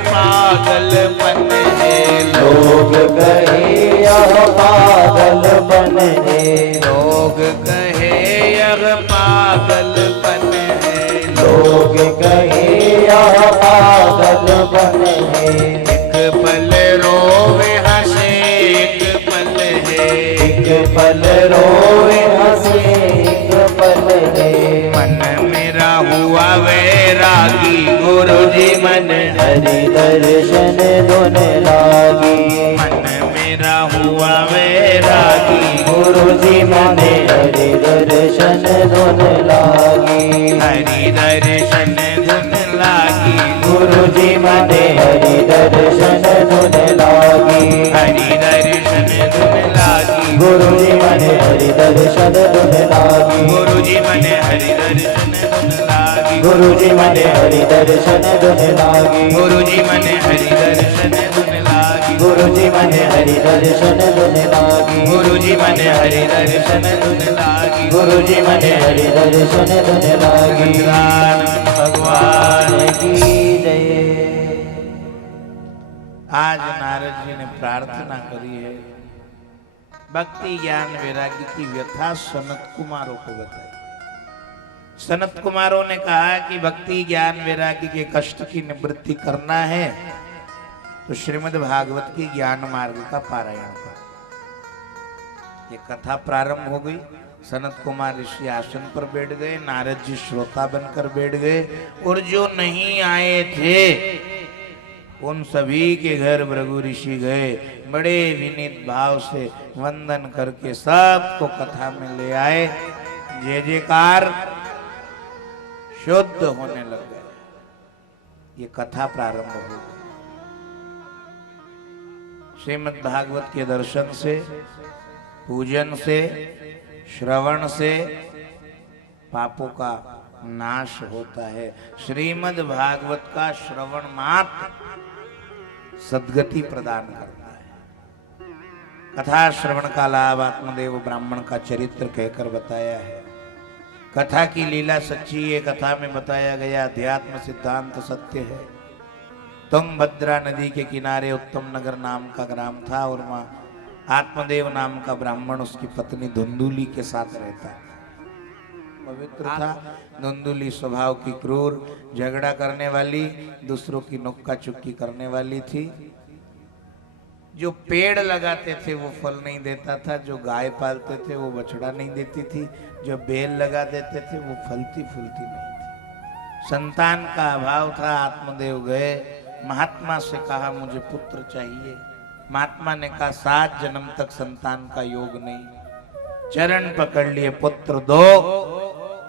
पागलपन है। लोग कहे यह पागलपन है। लोग कहे यह पागलपन है। लोग कहे यह पागलपन है। एक पल रोवे हंसे एक पल है। एक पल रोवे हंसे एक पल है। मन मेरा हुआ वैरागी गुरु जी मन हरि दर्शन धुन लागी। मन मेरा हुआ वैरागी गुरु जी मने हरि दर्शन धुन लागी। हरि दर्शन धुन लागी गुरु जी मने हरि दर्शन धुन लागी। हरि दर्शन धुन लागी गुरु जी मने हरि दर्शन धुन लागी। गुरु जी मने हरि दर्शन धुन लागी गुरु जी मने हरि दर्शन धुन लागी। गुरु जी मने हरि दर्शन धुन लागी गुरु जी मने हरि दर्शन धुन लागी। गुरु जी मने हरि दर्शन धुन लागी गुरु जी मने हरि दर्शन धुन लागी। भगवान की जय। आज नारद जी ने प्रार्थना करी है, भक्ति ज्ञान वैराग्य की व्यथा सनत कुमारों को बताई। सनत कुमारों ने कहा कि भक्ति ज्ञान वैराग्य के कष्ट की निवृत्ति करना है तो श्रीमद् भागवत की ज्ञान मार्ग का पारायण कर। ये कथा प्रारंभ हो गई। सनत कुमार ऋषि आसन पर बैठ गए, नारद जी श्रोता बनकर बैठ गए और जो नहीं आए थे उन सभी के घर भृगु ऋषि गए। बड़े विनीत भाव से वंदन करके सबको कथा में ले आए। जय जयकार शुद्ध होने लग गए। ये कथा प्रारंभ हो गई। श्रीमद् भागवत के दर्शन से, पूजन से, श्रवण से पापों का नाश होता है। श्रीमद् भागवत का श्रवण मात्र सद्गति प्रदान करता है। कथा श्रवण का लाभ आत्मदेव ब्राह्मण का चरित्र कहकर बताया है। कथा की लीला सच्ची है। कथा में बताया गया अध्यात्म सिद्धांत सत्य है। तुंगभद्रा नदी के किनारे उत्तम नगर नाम का ग्राम था और वहां आत्मदेव नाम का ब्राह्मण उसकी पत्नी धुंधुली के साथ रहता था। पवित्र था। धुंधुली स्वभाव की क्रूर, झगड़ा करने वाली, दूसरों की नुक्का चुक्की करने वाली थी। जो पेड़ लगाते थे वो फल नहीं देता था, जो गाय पालते थे वो बछड़ा नहीं देती थी, जो बेल लगा देते थे वो फलती फूलती नहीं थी। संतान का अभाव था। आत्मदेव गए, महात्मा से कहा मुझे पुत्र चाहिए। महात्मा ने कहा 7 जन्म तक संतान का योग नहीं। चरण पकड़ लिए, पुत्र दो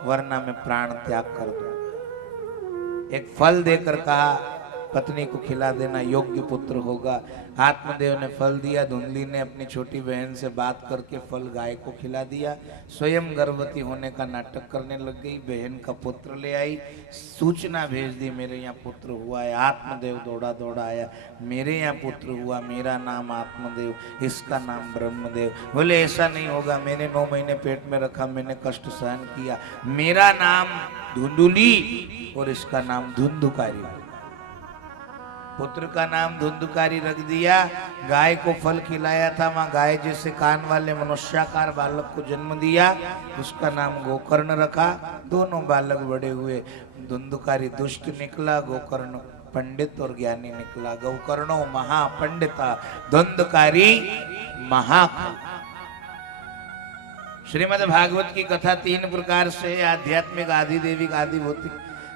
वरना मैं प्राण त्याग कर दूंगा। एक फल देकर कहा पत्नी को खिला देना, योग्य पुत्र होगा। आत्मदेव ने फल दिया। धुंधली ने अपनी छोटी बहन से बात करके फल गाय को खिला दिया। स्वयं गर्भवती होने का नाटक करने लग गई। बहन का पुत्र ले आई, सूचना भेज दी मेरे यहाँ पुत्र हुआ है। आत्मदेव दौड़ा दौड़ा आया, मेरे यहाँ पुत्र हुआ, मेरा नाम आत्मदेव, इसका नाम ब्रह्मदेव। बोले ऐसा नहीं होगा, मैंने 9 महीने पेट में रखा, मैंने कष्ट सहन किया, मेरा नाम धुंधुली और इसका नाम धुंधुकारी। पुत्र का नाम धुंधुकारी रख दिया। गाय को फल खिलाया था, वहां गाय जैसे कान वाले मनुष्याकार बालक को जन्म दिया, उसका नाम गोकर्ण रखा। दोनों बालक बड़े हुए, धुंधुकारी दुष्ट निकला, गोकर्ण पंडित और ज्ञानी निकला। गोकर्णो महापंडिता, धुंधुकारी महा। श्रीमद् भागवत की कथा 3 प्रकार से, आध्यात्मिक, आदि देविक, आदि भौतिक।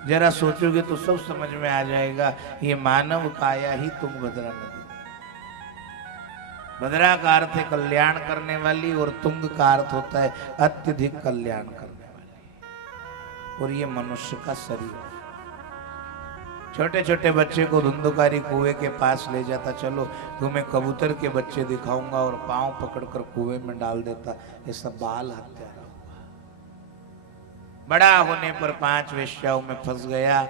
जरा सोचोगे तो सब समझ में आ जाएगा। ये मानव काया ही तुंगभद्रा नदी। भद्रा का अर्थ है कल्याण करने वाली, और तुंग का अर्थ होता है अत्यधिक कल्याण करने वाली। और ये मनुष्य का शरीर। छोटे छोटे बच्चे को धुंधुकारी कुएं के पास ले जाता, चलो तुम्हें कबूतर के बच्चे दिखाऊंगा, और पांव पकड़कर कुएं में डाल देता। ये सब बाल हत्यारा हुआ। बड़ा होने पर 5 वेश्याओं में फंस गया,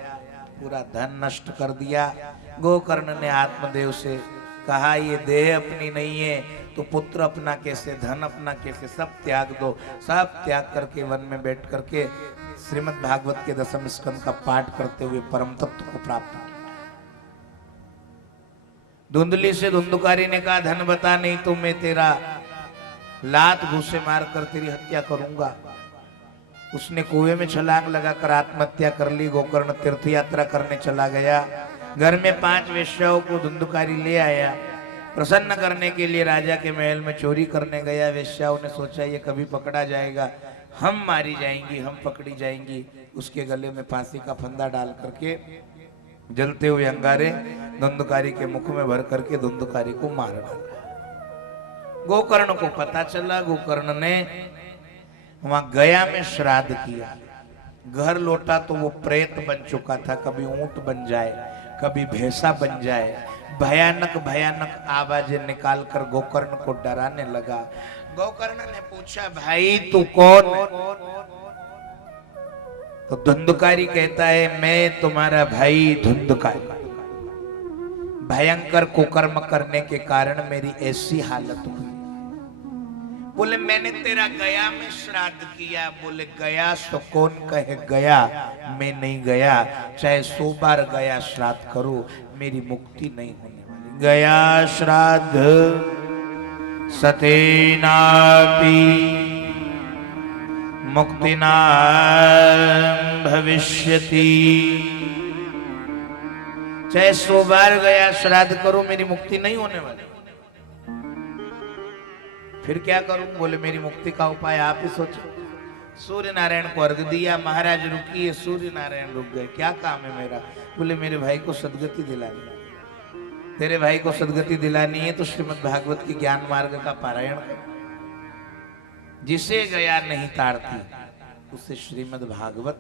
पूरा धन नष्ट कर दिया। गोकर्ण ने आत्मदेव से कहा, ये देह अपनी नहीं है तो पुत्र अपना कैसे, धन अपना कैसे, सब त्याग दो। सब त्याग करके वन में बैठ करके श्रीमद् भागवत के 10वें स्कंद का पाठ करते हुए परम तत्व को प्राप्त किया। धुंधली से धुंधुकारी ने कहा, धन बता, नहीं तो मैं तेरा लात घूसे मार कर तेरी हत्या करूंगा। उसने कुएं में छलांग लगाकर आत्महत्या कर ली। गोकर्ण तीर्थ यात्रा करने चला गया। घर में 5 वेश्याओं को धुंधुकारी ले आया। प्रसन्न करने के लिए राजा के महल में चोरी करने गया। वेश्याओं ने सोचा ये कभी पकड़ा जाएगा, हम मारी जाएंगी, हम पकड़ी जाएंगी। उसके गले में फांसी का फंदा डाल करके जलते हुए अंगारे धुंधुकारी के मुख में भर करके धुंधुकारी को मार डाला। गोकर्ण को पता चला। गोकर्ण ने वहां गया में श्राद्ध किया। घर लौटा तो वो प्रेत बन चुका था। कभी ऊंट बन जाए, कभी भैंसा बन जाए। भयानक भयानक आवाजें निकाल कर गोकर्ण को डराने लगा। गोकर्ण ने पूछा, भाई तू कौन है? तो धुंधुकारी कहता है, मैं तुम्हारा भाई धुंधुकारी। भयंकर कुकर्म करने के कारण मेरी ऐसी हालत हुई। बोले मैंने तेरा गया में श्राद्ध किया। बोले गया तो कौन कहे गया, मैं नहीं गया। चाहे 100 बार गया श्राद्ध करो, मेरी मुक्ति नहीं होने वाली। गया श्राद्ध सतेनापि मुक्ति न भविष्यति। चाहे 100 बार गया श्राद्ध करो, मेरी मुक्ति नहीं होने वाली। फिर क्या करूं? बोले मेरी मुक्ति का उपाय आप ही सोचो। सूर्य नारायण को अर्घ दिया। महाराज रुकिए। सूर्य नारायण रुक गए। क्या काम है मेरा? बोले मेरे भाई को सदगति दिलानी है। तेरे भाई को सदगति दिलानी है तो श्रीमद् भागवत की ज्ञान मार्ग का पारायण कर। जिसे गया नहीं तारती, उसे श्रीमद् भागवत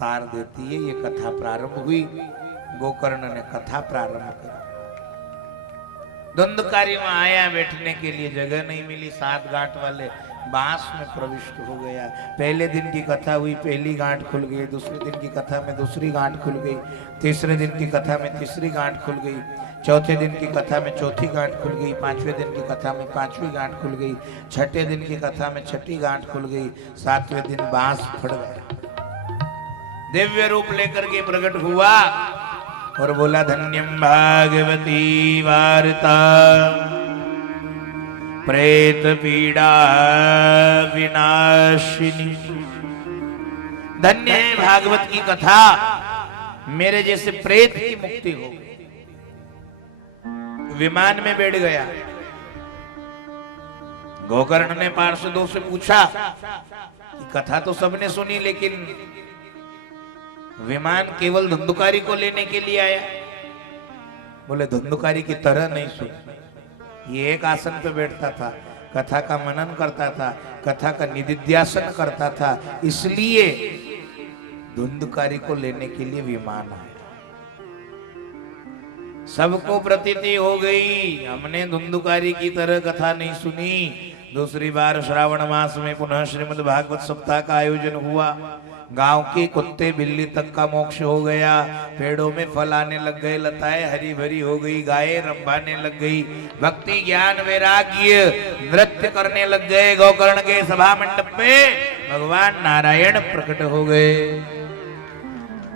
तार देती है। ये कथा प्रारंभ हुई। गोकर्ण ने कथा प्रारंभ कर। धुंधुकारी वहां आया, बैठने के लिए जगह नहीं मिली। 7 गांठ वाले बांस में प्रविष्ट हो गया। पहले दिन की कथा हुई, पहली गांठ खुल गई। दूसरे दिन की कथा में दूसरी गांठ खुल गई। तीसरे दिन की कथा में तीसरी गांठ खुल गई। चौथे दिन की कथा में चौथी गांठ खुल गई। 5वें दिन की कथा में 5वीं गांठ खुल गई। 6ठे दिन की कथा में 6ठी गांठ खुल गई। 7वें दिन बांस फट गया। दिव्य रूप लेकर के प्रकट हुआ और बोला, धन्यम भागवती वार्ता प्रेत पीड़ा विनाशिनी। धन्य है भागवत की कथा, मेरे जैसे प्रेत की मुक्ति हो। विमान में बैठ गया। गोकर्ण ने पार्षदों से पूछा, कथा तो सबने सुनी, लेकिन विमान केवल धुंधुकारी को लेने के लिए आया। बोले धुंधुकारी की तरह नहीं सुनी। ये एक आसन पे बैठता था, कथा का मनन करता था, कथा का निदिध्यासन करता था, इसलिए धुंधुकारी को लेने के लिए विमान आया। सबको प्रतीति हो गई, हमने धुंधुकारी की तरह कथा नहीं सुनी। दूसरी बार श्रावण मास में पुनः श्रीमद् भागवत सप्ताह का आयोजन हुआ। गांव के कुत्ते बिल्ली तक का मोक्ष हो गया। पेड़ों में फल आने लग गए, लताएं हरी भरी हो गई, गायें रंभाने लग गई, भक्ति ज्ञान वैराग्य नृत्य करने लग गए। गोकर्ण के सभा मंडप में भगवान नारायण प्रकट हो गए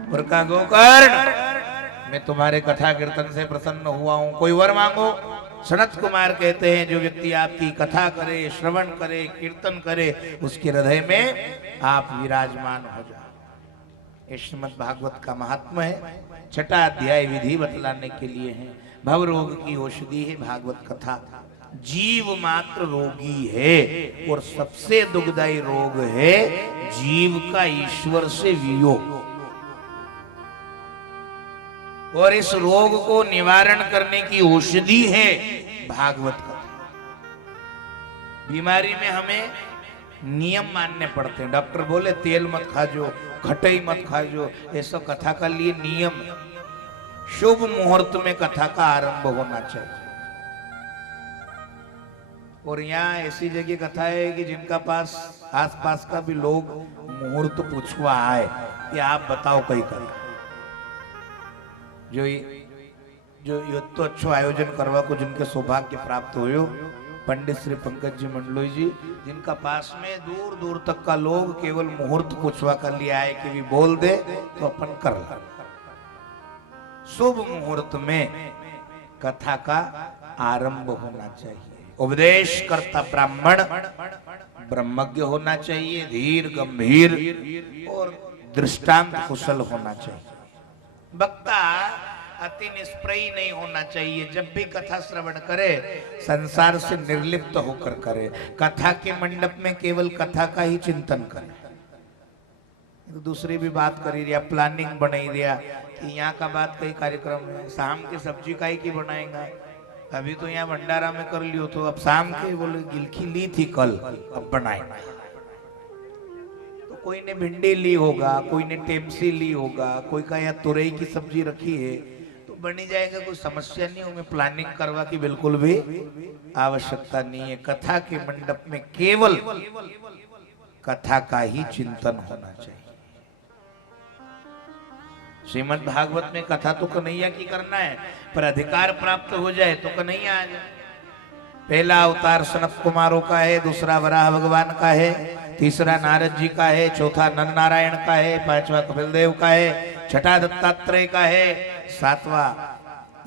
और कहा, गोकर्ण मैं तुम्हारे कथा कीर्तन से प्रसन्न हुआ हूं, कोई वर मांगो। सनत कुमार कहते हैं जो व्यक्ति आपकी कथा करे, श्रवण करे, कीर्तन करे, उसके हृदय में आप विराजमान हो जाओ। ये श्रीमद् भागवत का महात्मा है। छठा अध्याय विधि बतलाने के लिए है। भव रोग की औषधि है भागवत कथा। जीव मात्र रोगी है और सबसे दुखदायी रोग है जीव का ईश्वर से वियोग। और इस रोग को निवारण करने की औषधि है भागवत कथा। बीमारी में हमें नियम मानने पड़ते हैं। डॉक्टर बोले तेल मत खाजो, खटाई मत खाजो, ऐसा कथा का लिए नियम है। शुभ मुहूर्त में कथा का आरंभ होना चाहिए। और यहाँ ऐसी जगह कथा है कि जिनका पास आसपास का भी लोग मुहूर्त पूछवा आए कि आप बताओ कहीं कर जो ये तो अच्छो आयोजन करवा को जिनके सौभाग्य प्राप्त हो, पंडित श्री पंकज जी मंडलोई जी, जिनका पास में दूर दूर तक का लोग केवल मुहूर्त पूछवा कर लिया है कि भी बोल दे तो अपन कर ला। शुभ मुहूर्त में कथा का आरंभ होना चाहिए। उपदेश करता ब्राह्मण ब्रह्मज्ञ होना चाहिए, धीर गंभीर और दृष्टांत कुशल होना चाहिए। वक्ता अति निष्प्रयी नहीं होना चाहिए। जब भी कथा श्रवण करे संसार से निर्लिप्त होकर करे। कथा के मंडप में केवल कथा का ही चिंतन करे। तो दूसरी भी बात करी रिया, प्लानिंग बनाई रिया कि यहाँ का बात कई कार्यक्रम है, शाम की सब्जी का ही की बनाएगा। अभी तो यहाँ भंडारा में कर लियो, तो अब शाम के बोले गिलखी ली थी कल, अब बनाएगा। तो कोई ने भिंडी ली होगा, कोई ने टेमसी ली होगा, कोई का यहाँ तुरई की सब्जी रखी है, तो बनी जाएगा, कोई समस्या नहीं। हमें प्लानिंग करवा की बिल्कुल भी आवश्यकता नहीं है। कथा के मंडप में केवल कथा का ही चिंतन होना चाहिए। श्रीमद् भागवत में कथा तो कन्हैया की करना है, पर अधिकार प्राप्त हो जाए तो कन्हैया आ जाए। पहला अवतार सनत कुमारों का है, दूसरा वराह भगवान का है, तीसरा नारद जी का है, चौथा नर नारायण का है, पांचवा कपिल देव का है, छठा दत्तात्रेय का है, सातवां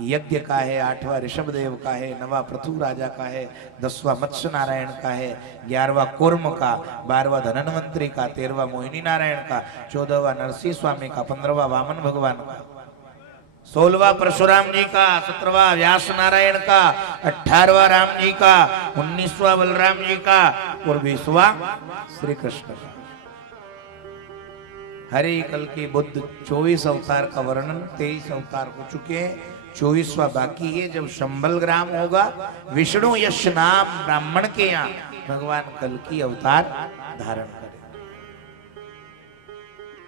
यज्ञ का है, आठवां ऋषभ देव का है, नवा पृथु राजा का है, 10वां मत्स्य नारायण का है, 11वां कूर्म का, 12वां धनवंतरी का, 13वां मोहिनी नारायण का, 14वां नरसिंह स्वामी का, 15वां वामन भगवान का, 16वां परशुराम जी का, 17वां व्यास नारायण का, 18वां राम जी का, 19वां बलराम जी का और 20वां श्री कृष्ण का। हरि कल की बुद्ध 24 अवतार का वर्णन, 23 अवतार हो चुके हैं, 24वां बाकी है। जब संबल ग्राम होगा, विष्णु यश नाम ब्राह्मण के यहाँ भगवान कल की अवतार धारण करे।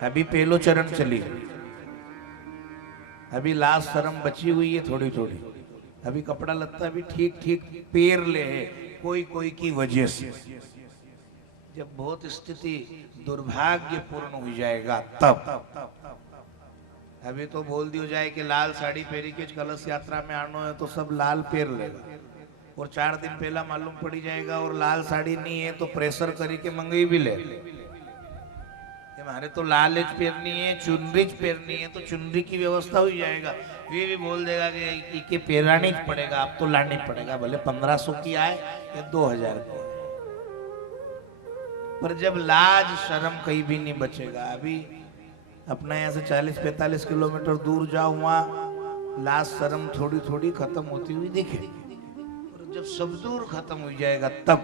अभी पहलो चरण चली, अभी लास्ट शर्म बची हुई है थोड़ी थोड़ी। अभी कपड़ा लत्ता भी ठीक ठीक पेर ले है कोई कोई की वजह से। जब बहुत स्थिति दुर्भाग्यपूर्ण हो जाएगा तब। अभी तो बोल दियो जाए कि लाल साड़ी पहरी के कलश यात्रा में आना है तो सब लाल पेर लेगा, और 4 दिन पहला मालूम पड़ी जाएगा और लाल साड़ी नहीं है तो प्रेशर करी के मंगई भी ले। हमारे तो लाल पेरनी है, चुनरी पेरनी है, तो चुनरी की व्यवस्था हो जाएगा। वे भी बोल देगा कि पेरानी पड़ेगा, अब तो लानी पड़ेगा, भले 1500 की आए या 2000 की। पर जब लाज शर्म कहीं भी नहीं बचेगा। अभी अपना यहाँ से 40-45 किलोमीटर दूर जाओ, वहाँ लाज शर्म थोड़ी थोड़ी खत्म होती हुई दिखेगी। और जब सब दूर खत्म हो जाएगा तब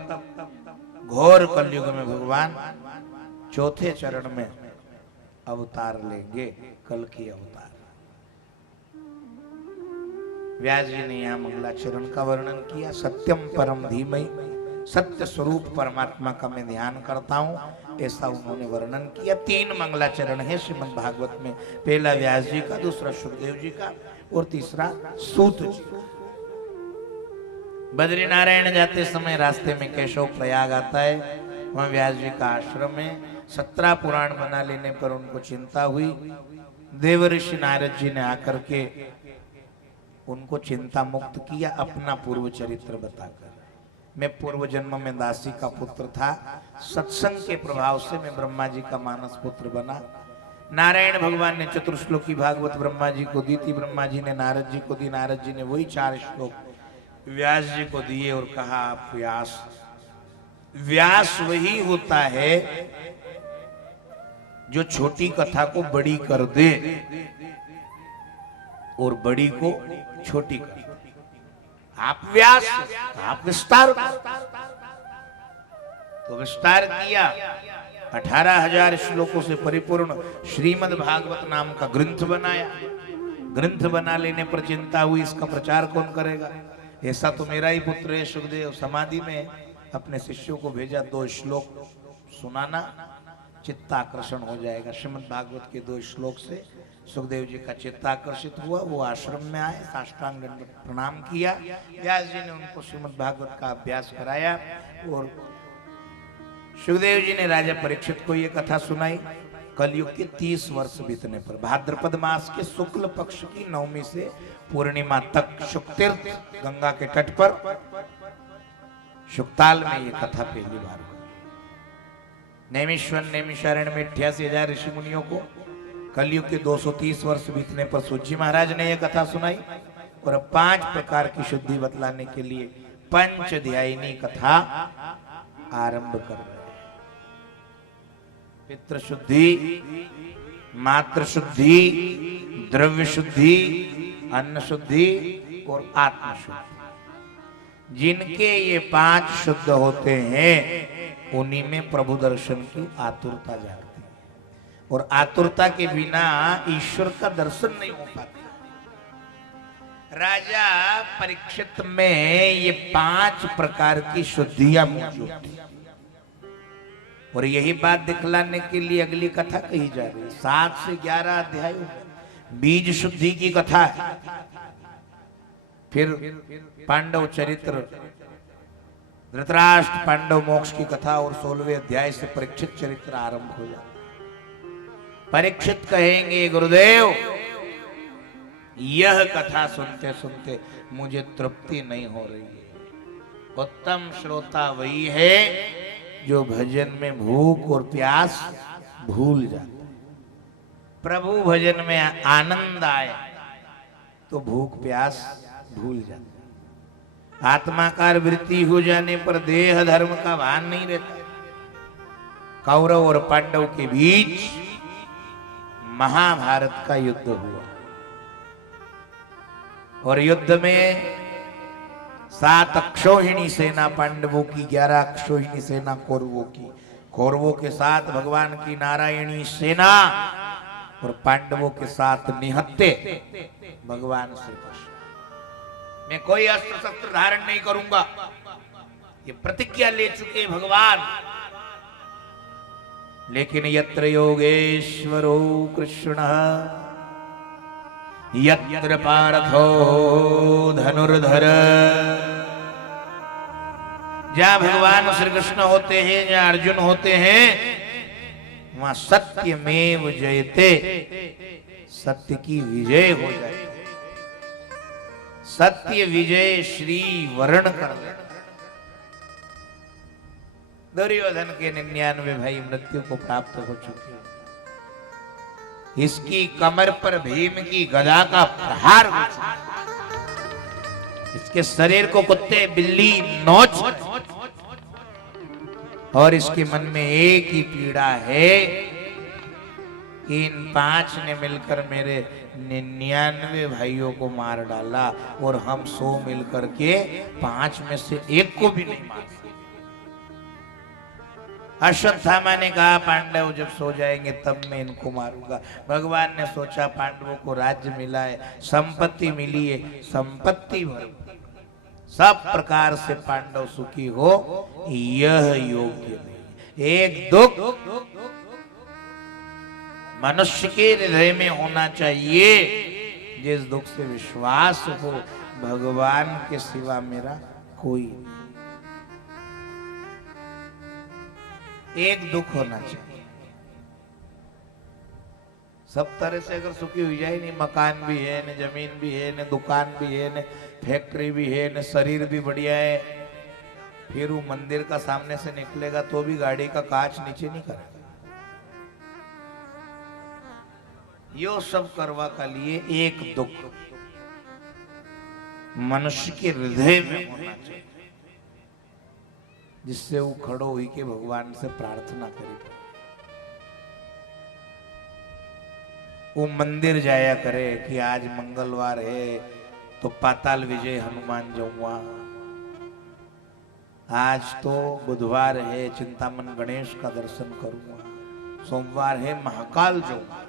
घोर कलयुग में भगवान चौथे चरण में अवतार लेंगे, कल की अवतार। व्यास जी ने यहाँ मंगलाचरण का वर्णन किया। सत्यम परम धीमहि, सत्य स्वरूप परमात्मा का मैं ध्यान करता हूँ, ऐसा उन्होंने वर्णन किया। 3 मंगलाचरण है श्रीमद् भागवत में। पहला व्यास जी का, दूसरा सुखदेव जी का और तीसरा सूत जी का। बद्री नारायण जाते समय रास्ते में केशव प्रयाग आता है, वहाँ व्यास जी का आश्रम है। 17 पुराण बना लेने पर उनको चिंता हुई। देवऋषि नारद जी ने आकर के उनको चिंता मुक्त किया, अपना पूर्व चरित्र बताकर। मैं पूर्व जन्म में दासी का पुत्र था, सत्संग के प्रभाव से मैं ब्रह्मा जी का मानस पुत्र बना। नारायण भगवान ने चतुर्श्लोकी भागवत ब्रह्मा जी को दी थी, ब्रह्मा जी ने नारद जी को दी, नारद जी ने वही 4 श्लोक व्यास जी को दिए और कहा आप व्यास। व्यास वही होता है जो छोटी कथा को बड़ी कर दे और बड़ी को छोटी कर दे। आप व्यास, आप विस्तार, तो विस्तार किया। 18,000 श्लोकों से परिपूर्ण श्रीमद् भागवत नाम का ग्रंथ बनाया। ग्रंथ बना लेने पर चिंता हुई इसका प्रचार कौन करेगा। ऐसा तो मेरा ही पुत्र है सुखदेव, समाधि में अपने शिष्यों को भेजा 2 श्लोक सुनाना, चित्ताकर्षण हो जाएगा। श्रीमद् भागवत के 2 श्लोक से सुखदेव जी का चित्ताकर्षित हुआ। वो आश्रम में आए, साष्टांग दंडवत प्रणाम किया। व्यास जी ने उनको श्रीमद् भागवत का अभ्यास कराया और सुखदेव जी ने राजा परीक्षित को ये कथा सुनाई। कलयुग के 30 वर्ष बीतने पर भाद्रपद मास के शुक्ल पक्ष की 9वीं से पूर्णिमा तक शुक्तीर्थ गंगा के तट पर शुक्ताल में ये कथा पहली बार हुई। नैमिश्वर नैमिषारण्य में 88,000 ऋषि मुनियों को कलयुग के 230 वर्ष बीतने पर सूची महाराज ने यह कथा सुनाई। और अब 5 प्रकार की शुद्धि बतलाने के लिए पंचध्यायिनी कथा आरंभ कर रहे हैं। पितृ शुद्धि, मातृ शुद्धि, द्रव्य शुद्धि, अन्न शुद्धि और आत्म शुद्धि। जिनके ये 5 शुद्ध होते हैं उन्हीं में प्रभु दर्शन की आतुरता जागती है और आतुरता के बिना ईश्वर का दर्शन नहीं हो पाता। राजा परीक्षित में ये 5 प्रकार की शुद्धियां मौजूद थी और यही बात दिखलाने के लिए अगली कथा कही जा रही है। 7 से 11 अध्याय बीज शुद्धि की कथा है। फिर पांडव चरित्र, धृतराष्ट्र पांडव मोक्ष की कथा और 16वें अध्याय से परीक्षित चरित्र आरंभ हो जाता। परीक्षित कहेंगे गुरुदेव यह कथा सुनते सुनते मुझे तृप्ति नहीं हो रही है। उत्तम श्रोता वही है जो भजन में भूख और प्यास भूल जाता है। प्रभु भजन में आनंद आए तो भूख प्यास भूल जाता है। आत्माकार वृत्ति हो जाने पर देह धर्म का भान नहीं रहता। कौरव और पांडव के बीच महाभारत का युद्ध हुआ और युद्ध में 7 अक्षौहिणी सेना पांडवों की, 11 अक्षौहिणी सेना कौरवों की। कौरवों के साथ भगवान की नारायणी सेना और पांडवों के साथ निहत्ते भगवान श्री कृष्ण। मैं कोई अस्त्र शस्त्र धारण नहीं करूंगा, ये प्रतिज्ञा ले चुके भगवान। लेकिन यत्र योगेश्वरो कृष्णः यत्र पार्थो धनुर्धर, जहां भगवान श्री कृष्ण होते हैं, जहां अर्जुन होते हैं, वहां सत्यमेव जयते, सत्य की विजय हो जाए। सत्य विजय श्री वर्ण कर ले। दुर्योधन के 99 भाई मृत्यु को प्राप्त हो चुके हैं। इसकी कमर पर भीम की गदा का प्रहार हो चुका। इसके शरीर को कुत्ते बिल्ली नोच और इसके मन में एक ही पीड़ा है कि इन 5 ने मिलकर मेरे 99 भाइयों को मार डाला और हम 100 मिलकर के 5 में से 1 को भी नहीं मार। अश्वत्थामा ने कहा पांडव जब सो जाएंगे तब मैं इनको मारूंगा। भगवान ने सोचा पांडवों को राज्य मिला है, संपत्ति मिली है, संपत्ति भर सब प्रकार से पांडव सुखी हो, यह योग्य नहीं। एक दुख मनुष्य के हृदय में होना चाहिए, जिस दुख से विश्वास हो भगवान के सिवा मेरा कोई नहीं। एक दुख होना चाहिए। सब तरह से अगर सुखी हो जाए, नहीं मकान भी है, न जमीन भी है, न दुकान भी है, न फैक्ट्री भी है, न शरीर भी बढ़िया है, फिर वो मंदिर का सामने से निकलेगा तो भी गाड़ी का कांच नीचे नहीं करेगा। यो सब करवा का लिए एक दुख मनुष्य के हृदय में होना चाहिए, जिससे वो खड़ो हुई के भगवान से प्रार्थना करे। वो मंदिर जाया करे कि आज मंगलवार है तो पाताल विजय हनुमान जाऊंगा, आज तो बुधवार है चिंतामन गणेश का दर्शन करूंगा, सोमवार है महाकाल जाऊंगा।